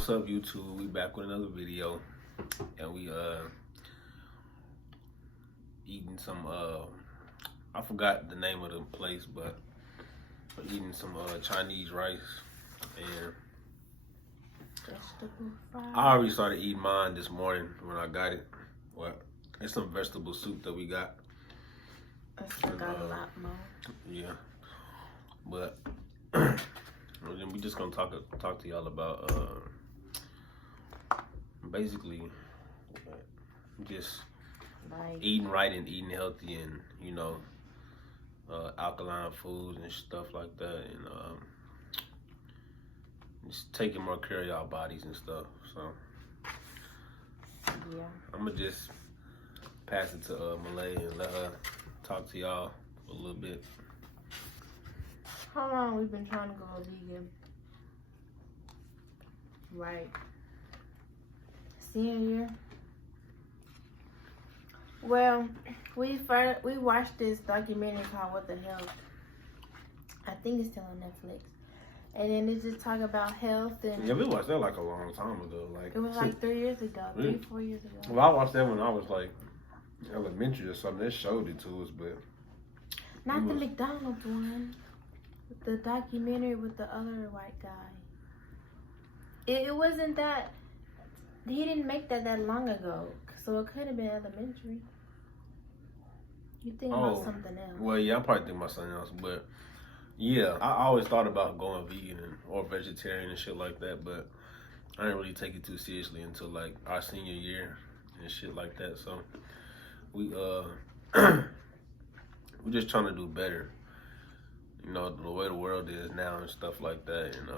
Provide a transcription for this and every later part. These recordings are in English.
What's up, YouTube? We back with another video, and we eating some I forgot the name of the place, but we're eating some Chinese rice, and vegetable fries. I already started eating mine this morning when I got it. Well, it's some vegetable soup that we got. I still got a lot more. Yeah, but we just gonna talk to y'all about basically just eating right and eating healthy, and alkaline foods and stuff like that, and just taking more care of y'all bodies and stuff. So yeah, I'm gonna just pass it to Malay and let her talk to y'all for a little bit. How long we've been trying to go vegan? Right. Senior year. Well, we watched this documentary called "What the Hell." I think it's still on Netflix, and then it just talk about health and. Yeah, we watched that like a long time ago. Like it was like 3 years ago, really? 4 years ago. Well, I watched that when I was like elementary or something. They showed it to us, but not the McDonald's one. The documentary with the other white guy. It wasn't that. He didn't make that long ago, so it could have been elementary. You think about something else? Well, yeah, I'm probably thinking about something else, but yeah, I always thought about going vegan or vegetarian and shit like that, but I didn't really take it too seriously until like our senior year and shit like that. So we we're just trying to do better. The way the world is now and stuff like that, and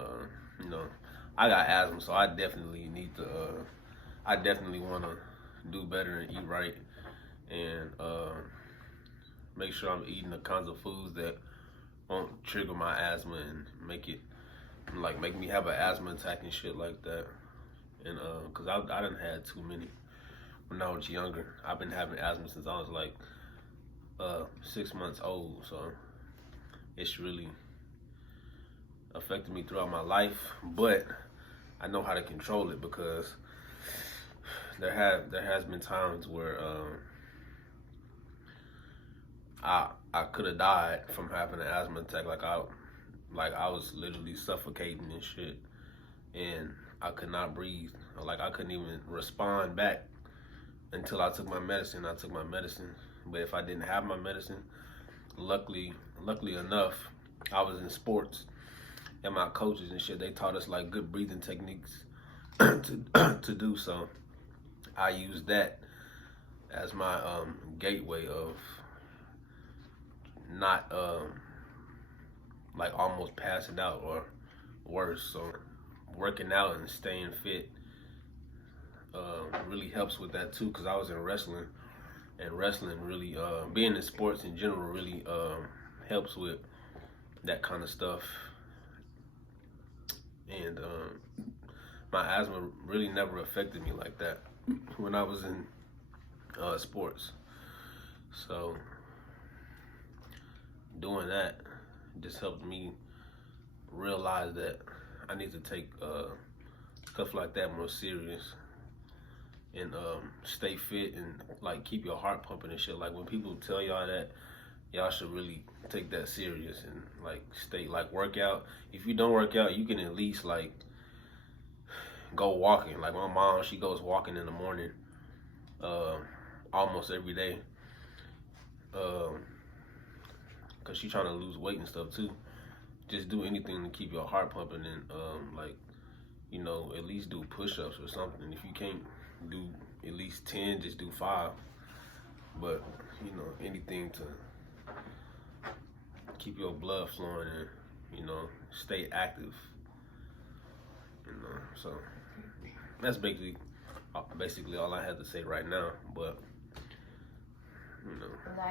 I got asthma, so I definitely need to I definitely want to do better and eat right, and make sure I'm eating the kinds of foods that won't trigger my asthma and make me have an asthma attack and shit like that. And cause I done had too many when I was younger. I've been having asthma since I was like 6 months old, so it's really affected me throughout my life, but I know how to control it, because there has been times where I could have died from having an asthma attack. Like I was literally suffocating and shit, and I could not breathe. Like I couldn't even respond back until I took my medicine. I took my medicine, but if I didn't have my medicine, luckily enough, I was in sports, and my coaches and shit, they taught us like good breathing techniques to do. So I used that as my gateway of not like almost passing out or worse. So working out and staying fit really helps with that too, because I was in wrestling, and wrestling really being in sports in general really helps with that kind of stuff. And my asthma really never affected me like that when I was in sports. So doing that just helped me realize that I need to take stuff like that more serious, and stay fit and like keep your heart pumping and shit. Like when people tell y'all that, y'all should really take that serious and like stay like work out. If you don't work out, you can at least like go walking. Like my mom, she goes walking in the morning almost every day, cause she's trying to lose weight and stuff too. Just do anything to keep your heart pumping, and at least do push-ups or something. If you can't do at least 10, just do 5. But anything to keep your blood flowing and stay active. So that's basically all I had to say right now. But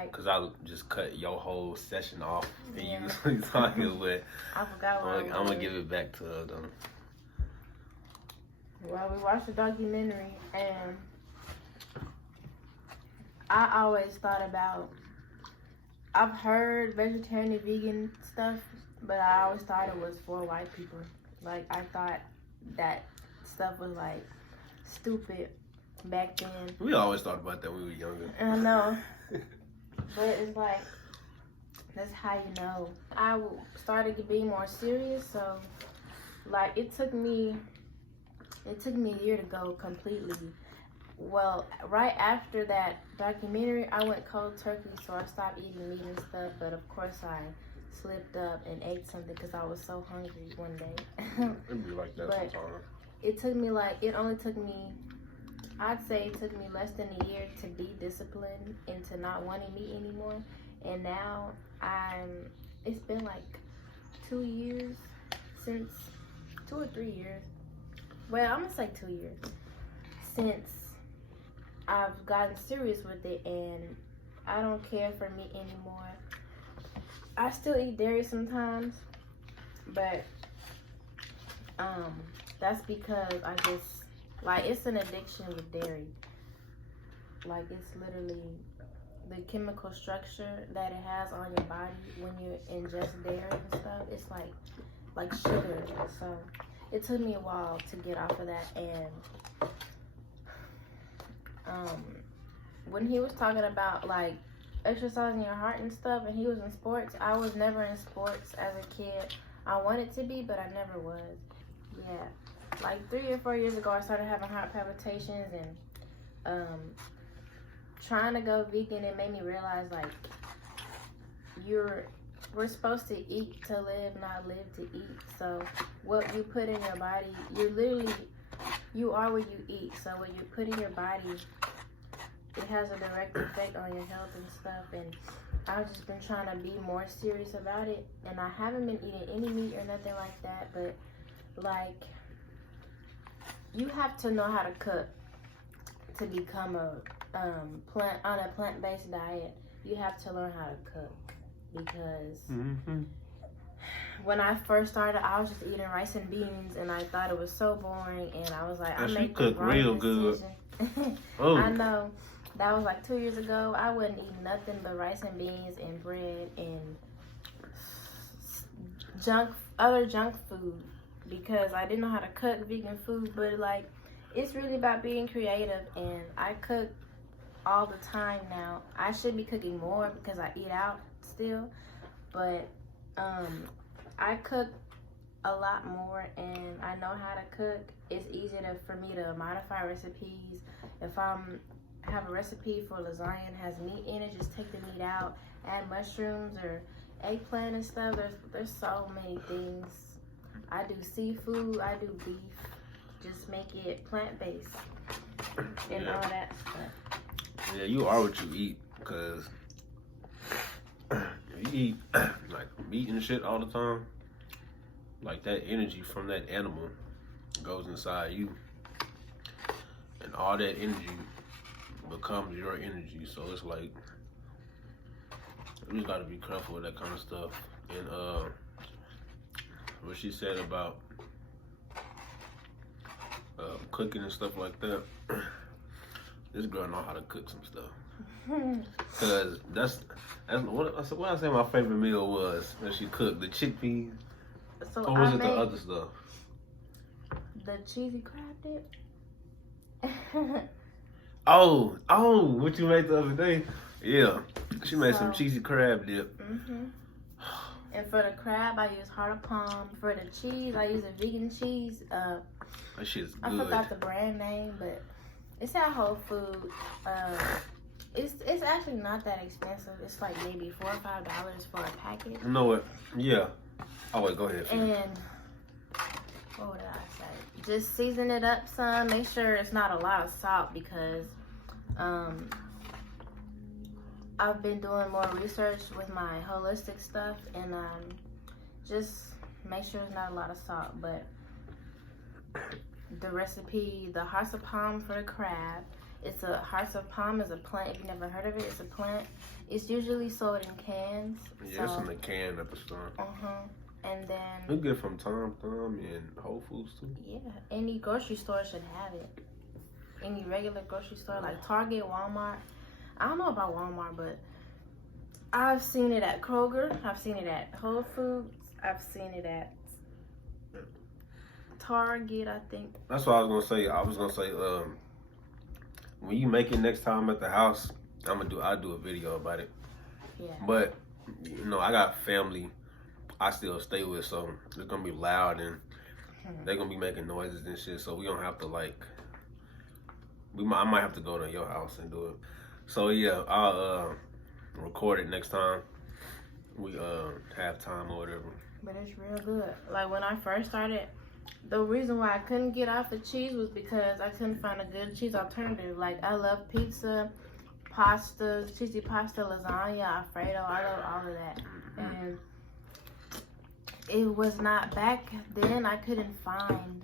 because I just cut your whole session off and you was talking, but I forgot what I'm gonna give it back to her though. Well, we watched the documentary, and I always thought about, I've heard vegetarian and vegan stuff, but I always thought it was for white people. Like, I thought that stuff was like stupid back then. We always thought about that when we were younger. I know. But it's like, that's how you know. I started to be more serious, so like it took me a year to go completely. Well, right after that documentary, I went cold turkey, so I stopped eating meat and stuff. But of course, I slipped up and ate something because I was so hungry one day. It'd be like that But sometimes. I'd say it took me less than a year to be disciplined into not wanting meat anymore. And now it's been like 2 years since, 2 or 3 years. Well, I'm gonna say 2 years since I've gotten serious with it, and I don't care for meat anymore. I still eat dairy sometimes, but that's because I just, like, it's an addiction with dairy. Like, it's literally the chemical structure that it has on your body when you ingest dairy and stuff. It's like sugar. So it took me a while to get off of that. And when he was talking about like exercising your heart and stuff, and he was in sports, I was never in sports as a kid. I wanted to be, but I never was. Yeah, like 3 or 4 years ago, I started having heart palpitations, and trying to go vegan, it made me realize like we're supposed to eat to live, not live to eat. So what you put in your body, you are what you eat. So what you put in your body, it has a direct effect on your health and stuff. And I've just been trying to be more serious about it. And I haven't been eating any meat or nothing like that. But like, you have to know how to cook to become a plant-based diet. You have to learn how to cook, because when I first started, I was just eating rice and beans, and I thought it was so boring. And I was like, I make the wrong decision. Oh. I know. That was like 2 years ago. I wouldn't eat nothing but rice and beans and bread and other junk food, because I didn't know how to cook vegan food. But like, it's really about being creative, and I cook all the time now. I should be cooking more because I eat out still, but I cook a lot more, and I know how to cook. It's easy for me to modify recipes. If I have a recipe for lasagna and has meat in it, just take the meat out, add mushrooms or eggplant and stuff. There's so many things. I do seafood, I do beef. Just make it plant-based and all that stuff. Yeah, you are what you eat, because if you eat like meat and shit all the time, like that energy from that animal goes inside you, and all that energy becomes your energy. So it's like, you just gotta be careful with that kind of stuff. And what she said about cooking and stuff like that, this girl know how to cook some stuff. Cause that's what I say my favorite meal was that she cooked, the chickpeas. So or was it the other stuff? The cheesy crab dip. Oh, what you made the other day? Yeah, she made some cheesy crab dip. And for the crab, I use heart of palm. For the cheese, I use a vegan cheese. That shit's good. I forgot the brand name, but it's at Whole Foods. It's actually not that expensive. It's like maybe $4 or $5 for a package. You know what? Yeah. Oh wait, go ahead. And what did I say? Just season it up some. Make sure it's not a lot of salt, because I've been doing more research with my holistic stuff, and just make sure it's not a lot of salt. But the recipe, the hearts of palm for the crab, hearts of palm is a plant. If you've never heard of it, it's a plant. It's usually sold in cans. Yeah, it's in the can at the store. And then you get it from Tom Thumb and Whole Foods too. Yeah, any grocery store should have it. Any regular grocery store like Target, Walmart. I don't know about Walmart, but I've seen it at Kroger. I've seen it at Whole Foods. I've seen it at Target, I think. That's what I was gonna say. I was gonna say, when you make it next time at the house, I'll do a video about it. Yeah. But you know, I got family I still stay with, so it's gonna be loud and they're gonna be making noises and shit. So we don't have to like. I might have to go to your house and do it. So yeah, I'll record it next time we have time or whatever. But it's real good. Like when I first started, the reason why I couldn't get off of cheese was because I couldn't find a good cheese alternative. Like I love pizza, pasta, cheesy pasta, lasagna, Alfredo. I love all of that. And it was not back then. I couldn't find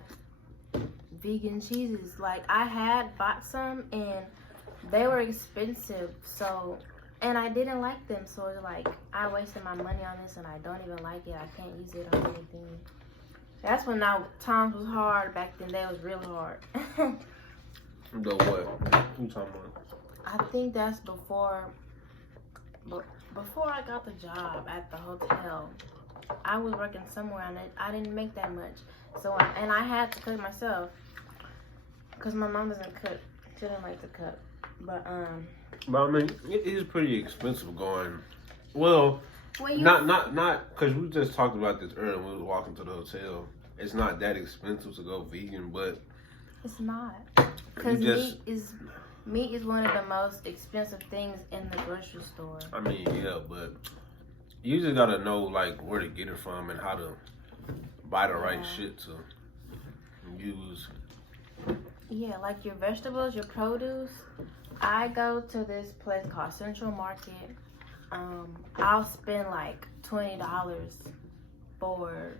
vegan cheeses. Like I had bought some and they were expensive. So, and I didn't like them. So it's like I wasted my money on this and I don't even like it. I can't use it on anything. That's when times was hard back then. They was real hard. The what? You talking about? I think that's before I got the job at the hotel. I was working somewhere and I didn't make that much. So I had to cook myself because my mom doesn't cook. She didn't like to cook. But I mean, it is pretty expensive going. Well, not because we just talked about this earlier when we were walking to the hotel. It's not that expensive to go vegan, but it's not, because meat is one of the most expensive things in the grocery store. I mean, yeah, but you just gotta know like where to get it from and how to buy the right shit to use. Yeah, like your vegetables, your produce. I go to this place called Central Market. I'll spend like $20 for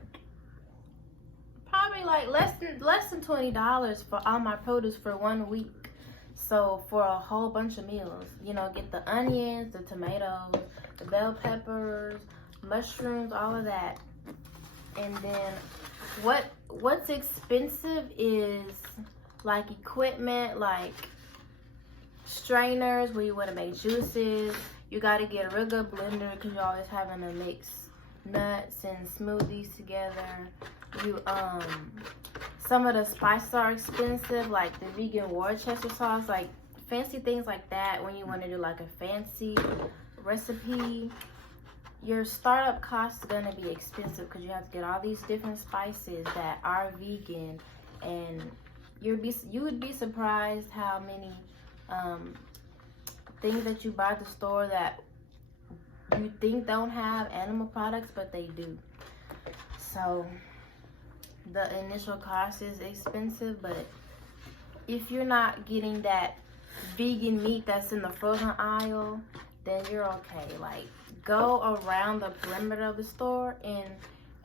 probably like less than $20 for all my produce for 1 week. So for a whole bunch of meals, you know, get the onions, the tomatoes, the bell peppers, mushrooms, all of that. And then what's expensive is like equipment, like strainers where you want to make juices. You got to get a real good blender because you're always having to mix nuts and smoothies together. Some of the spices are expensive, like the vegan Worcestershire sauce, like fancy things like that. When you want to do like a fancy recipe, your startup cost is gonna be expensive because you have to get all these different spices that are vegan, and you would be surprised how many things that you buy at the store that you think don't have animal products, but they do. So the initial cost is expensive, but if you're not getting that vegan meat that's in the frozen aisle, then you're okay. Like, go around the perimeter of the store and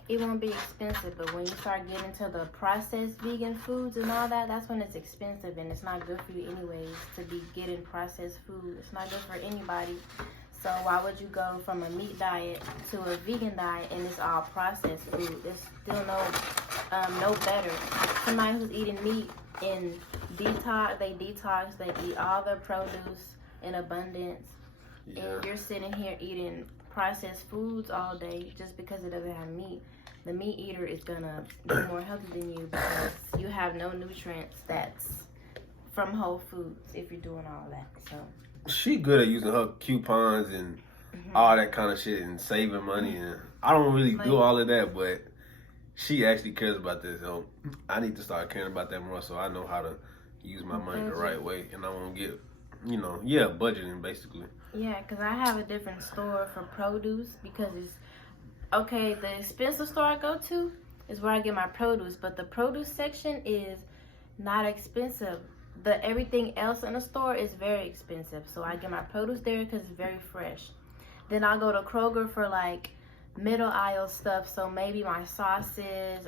it won't be expensive. But when you start getting to the processed vegan foods and all that, that's when it's expensive, and it's not good for you anyways to be getting processed food. It's not good for anybody. So why would you go from a meat diet to a vegan diet and it's all processed food? It's still no better. Somebody who's eating meat in they eat all their produce in abundance. Yeah. And you're sitting here eating processed foods all day just because it doesn't have meat. The meat eater is gonna be more healthy than you because you have no nutrients that's from whole foods if you're doing all that. So she good at using her coupons and all that kind of shit and saving money, and I don't really do all of that, but she actually cares about this. So I need to start caring about that more so I know how to use my money the right way and I won't get, budgeting basically. Yeah, because I have a different store for produce because it's, okay, the expensive store I go to is where I get my produce, but the produce section is not expensive. Everything else in the store is very expensive. So I get my produce there because it's very fresh. Then I'll go to Kroger for like middle aisle stuff. So maybe my sauces.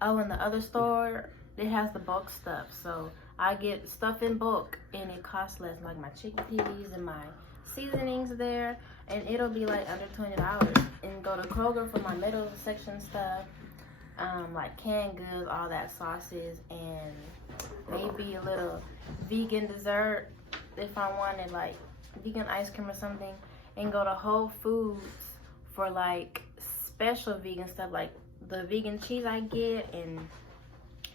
In the other store, it has the bulk stuff. So I get stuff in bulk and it costs less, like my chickpeas and my seasonings there. And it'll be like under $20. And go to Kroger for my middle section stuff. Like canned goods, all that, sauces, and maybe a little vegan dessert if I wanted like vegan ice cream or something. And go to Whole Foods for like special vegan stuff like the vegan cheese I get and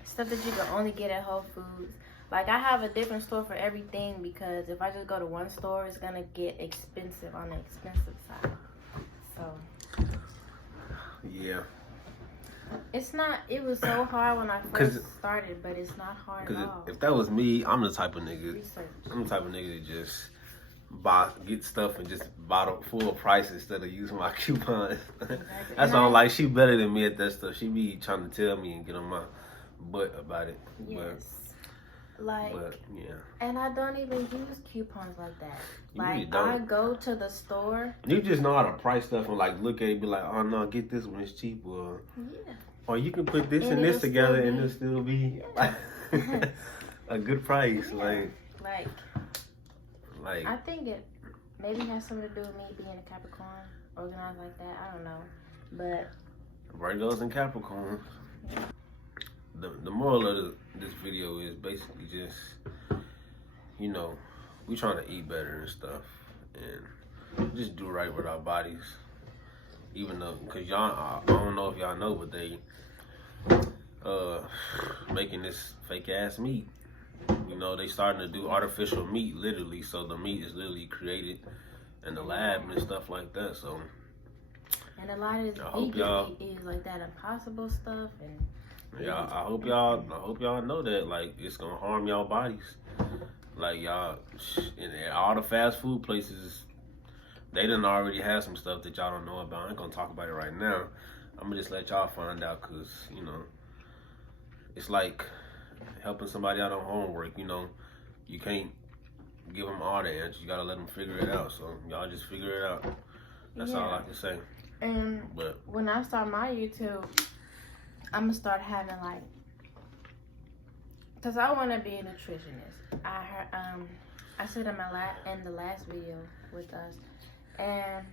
stuff that you can only get at Whole Foods. Like, I have a different store for everything because if I just go to one store, it's gonna get expensive on the expensive side. So yeah. It's not. It was so hard when I first started, but it's not hard at all. If that was me, I'm the type of nigga. Research. I'm the type of nigga that just get stuff and just buy the full price instead of using my coupons. Exactly. That's why I'm like, she better than me at that stuff. She be trying to tell me and get on my butt about it. Yes. But yeah. And I don't even use coupons like that. You Like, really don't. I go to the store. You just know how to price stuff and like look at it and be like, oh no, get this one, it's cheap. Or you can put this and this together and it'll still be like a good price. Yeah. Like I think it maybe has something to do with me being a Capricorn, organized like that. I don't know. But Virgos and Capricorns. Yeah. The moral of this video is basically just, you know, we trying to eat better and stuff and just do right with our bodies. Even though, cause y'all, I don't know if y'all know, but they making this fake ass meat. You know, they starting to do artificial meat literally, so the meat is literally created in the lab and stuff like that. So and a lot of this vegan meat is like that impossible stuff and yeah, I hope y'all know that, like, it's gonna harm y'all bodies. Like, y'all, in all the fast food places, they done already have some stuff that y'all don't know about. I ain't gonna talk about it right now. I'm gonna just let y'all find out, cause, you know, it's like helping somebody out on homework, you know. You can't give them all the answers. You gotta let them figure it out. So, y'all just figure it out. That's all I can say. And when I start my YouTube, I'm gonna start having like, cause I want to be a nutritionist. I heard, I said in the last video with us, and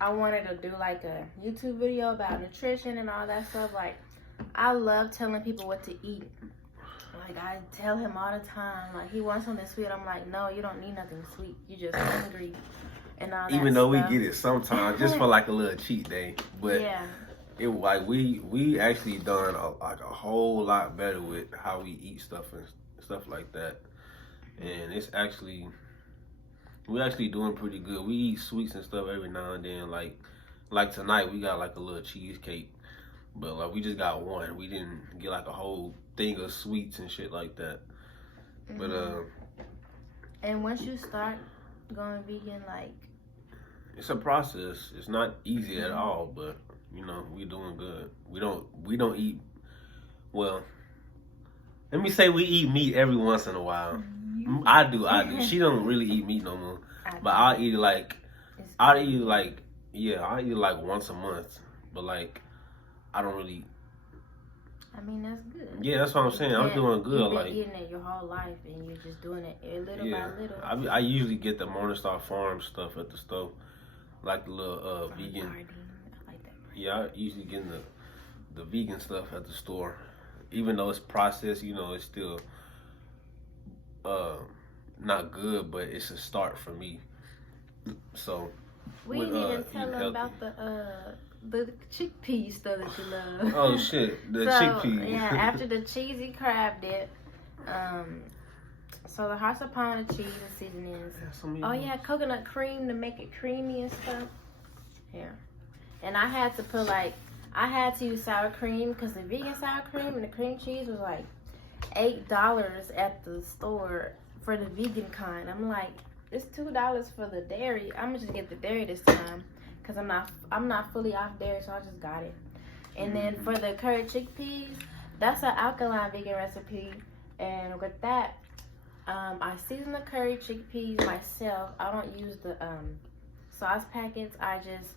I wanted to do like a YouTube video about nutrition and all that stuff. Like, I love telling people what to eat. Like, I tell him all the time, like, he wants something sweet. I'm like, no, you don't need nothing sweet. You just hungry and all that. Even though stuff. we get it sometimes, just for like a little cheat day, but. Yeah. It like we actually done a whole lot better with how we eat stuff and stuff like that, and it's actually we actually doing pretty good. We eat sweets and stuff every now and then. Like tonight we got like a little cheesecake, but like we just got one. We didn't get like a whole thing of sweets and shit like that. Mm-hmm. But and once you start going vegan, like, it's a process. It's not easy at all, but. You know, we doing good. We don't eat, well, let me say we eat meat every once in a while. I do. She don't really eat meat no more. But I eat like once a month. But like, I don't really. I mean, that's good. Yeah, that's what I'm saying. I'm doing good. You've been like eating it your whole life and you're just doing it little by little. I usually get the Morningstar Farm stuff at the store. Like the little vegan. Yeah, I usually get the vegan stuff at the store. Even though it's processed, you know, it's still not good, but it's a start for me. So we didn't even tell them about the chickpea stuff that you love. Oh shit, the chickpea. Yeah, after the cheesy crab dip, so the hearts upon the cheese and seasonings. Oh yeah, coconut cream to make it creamy and stuff. Yeah. And I had to put I had to use sour cream because the vegan sour cream and the cream cheese was like $8 at the store for the vegan kind. I'm like, it's $2 for the dairy. I'm gonna just get the dairy this time because I'm not fully off dairy, so I just got it. And then for the curried chickpeas, that's an alkaline vegan recipe, and with that, I season the curried chickpeas myself. I don't use the sauce packets. I just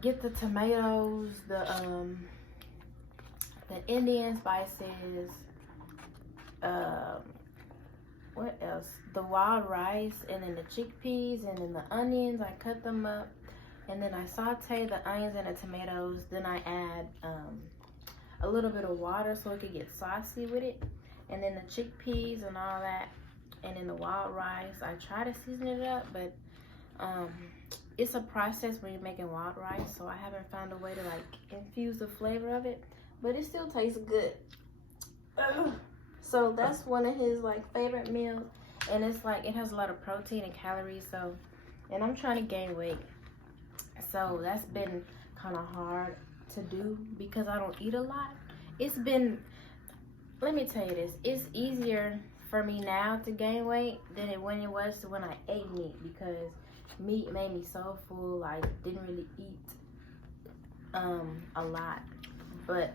get the tomatoes, the Indian spices, what else? The wild rice, and then the chickpeas, and then the onions. I cut them up, and then I saute the onions and the tomatoes. Then I add a little bit of water so it could get saucy with it, and then the chickpeas and all that, and then the wild rice. I try to season it up, but it's a process when you're making wild rice, so I haven't found a way to like infuse the flavor of it, but it still tastes good. So that's one of his like favorite meals, and it's like it has a lot of protein and calories. So, and I'm trying to gain weight, so that's been kind of hard to do because I don't eat a lot. It's been, let me tell you this, it's easier for me now to gain weight than when it was when I ate meat, because meat made me so full. I didn't really eat a lot, but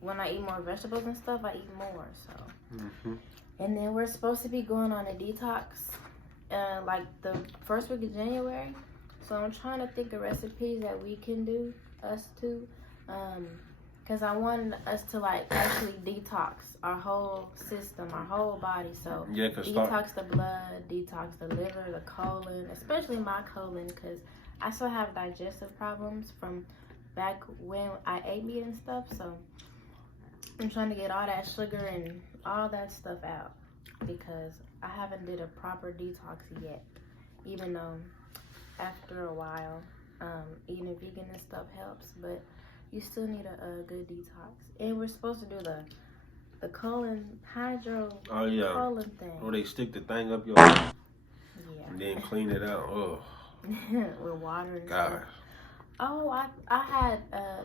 when I eat more vegetables and stuff, I eat more. So and then we're supposed to be going on a detox like the first week of January, so I'm trying to think of recipes that we can do, us two, because I want us to like actually detox our whole system, our whole body. So yeah, detox the blood, detox the liver, the colon, especially my colon, because I still have digestive problems from back when I ate meat and stuff. So I'm trying to get all that sugar and all that stuff out, because I haven't did a proper detox yet, even though after a while eating vegan and stuff helps, but you still need a good detox. And we're supposed to do the colon colon thing. Or they stick the thing up your Yeah. and then clean it out. Oh. With water and God. stuff. Oh, I had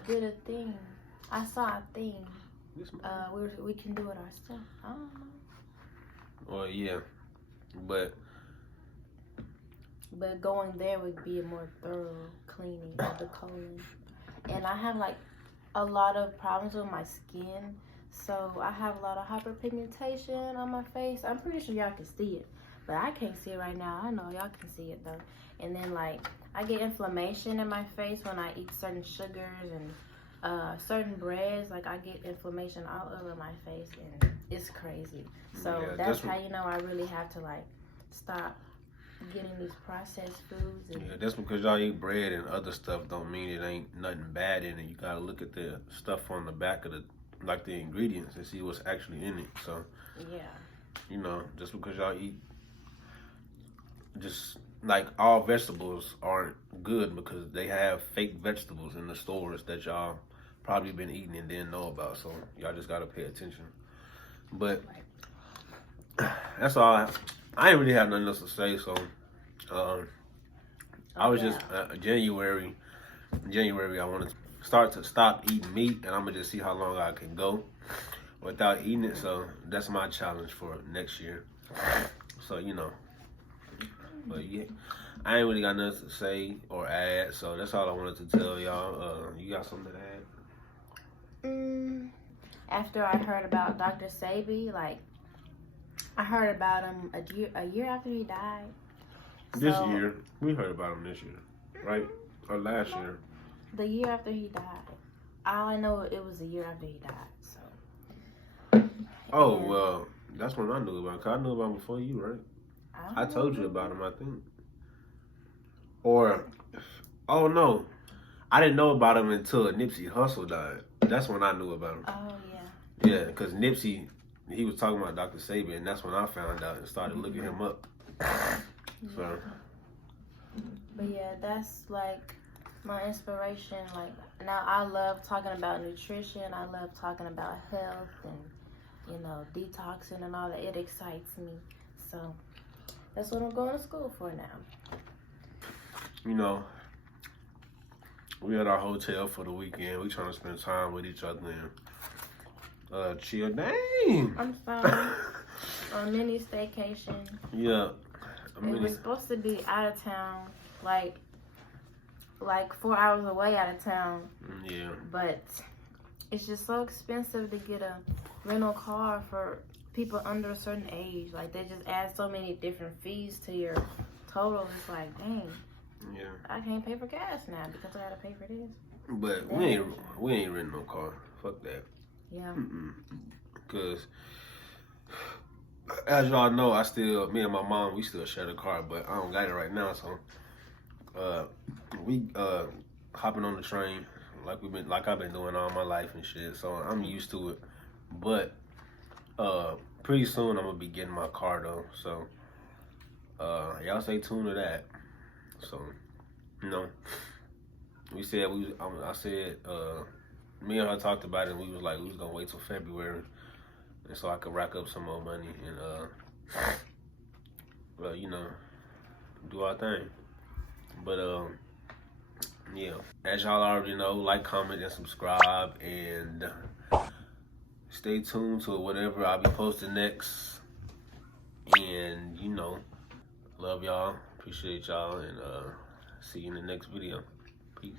did a thing. I saw a thing. We can do it ourselves. I don't know. Well, yeah, but going there would be a more thorough cleaning of the colon. And I have like a lot of problems with my skin, so I have a lot of hyperpigmentation on my face. I'm pretty sure y'all can see it, but I can't see it right now. I know y'all can see it though. And then like I get inflammation in my face when I eat certain sugars and certain breads. Like I get inflammation all over my face, and it's crazy. So yeah, that's how you know I really have to like stop getting these processed foods. And yeah, that's because y'all eat bread and other stuff don't mean it ain't nothing bad in it. You gotta look at the stuff on the back of the ingredients and see what's actually in it. So yeah, you know, just because y'all eat, just like all vegetables aren't good because they have fake vegetables in the stores that y'all probably been eating and didn't know about. So y'all just gotta pay attention. But that's all. I ain't really have nothing else to say. So I was just January. I want to stop eating meat, and I'm gonna just see how long I can go without eating it. So that's my challenge for next year. So you know, but yeah, I ain't really got nothing to say or add. So that's all I wanted to tell y'all. You got something to add? After I heard about Dr. Sebi, like I heard about him a year after he died. This year, we heard about him this year, right? Or last year? The year after he died. All I know, it was the year after he died. So. Oh well, that's when I knew about him. 'Cause I knew about him before you, right? I told you about him, I think. Or, oh no, I didn't know about him until Nipsey Hussle died. That's when I knew about him. Oh yeah. Yeah, because Nipsey, he was talking about Dr. Sebi, and that's when I found out and started looking him up. So. But yeah, that's like my inspiration. Like now, I love talking about nutrition. I love talking about health and detoxing and all that. It excites me. So that's what I'm going to school for now. You know, we at our hotel for the weekend. We trying to spend time with each other and chill. Dang! I'm sorry. A mini staycation. Yeah. We were supposed to be out of town, like 4 hours away out of town. Yeah. But it's just so expensive to get a rental car for people under a certain age. Like they just add so many different fees to your total. It's like, dang. Yeah. I can't pay for gas now because I gotta pay for this. But we ain't renting no car. Fuck that. Yeah. Because as y'all know, me and my mom, we still share the car, but I don't got it right now. So we hopping on the train like I've been doing all my life and shit. So I'm used to it. But pretty soon I'm gonna be getting my car though. So y'all stay tuned to that. So You know, we said I said me and her talked about it, and we was like we was gonna wait till February, and so I could rack up some more money and well, you know, do our thing. But yeah, as y'all already know, like, comment, and subscribe, and stay tuned to whatever I'll be posting next. And you know, love y'all, appreciate y'all, and see you in the next video. Peace.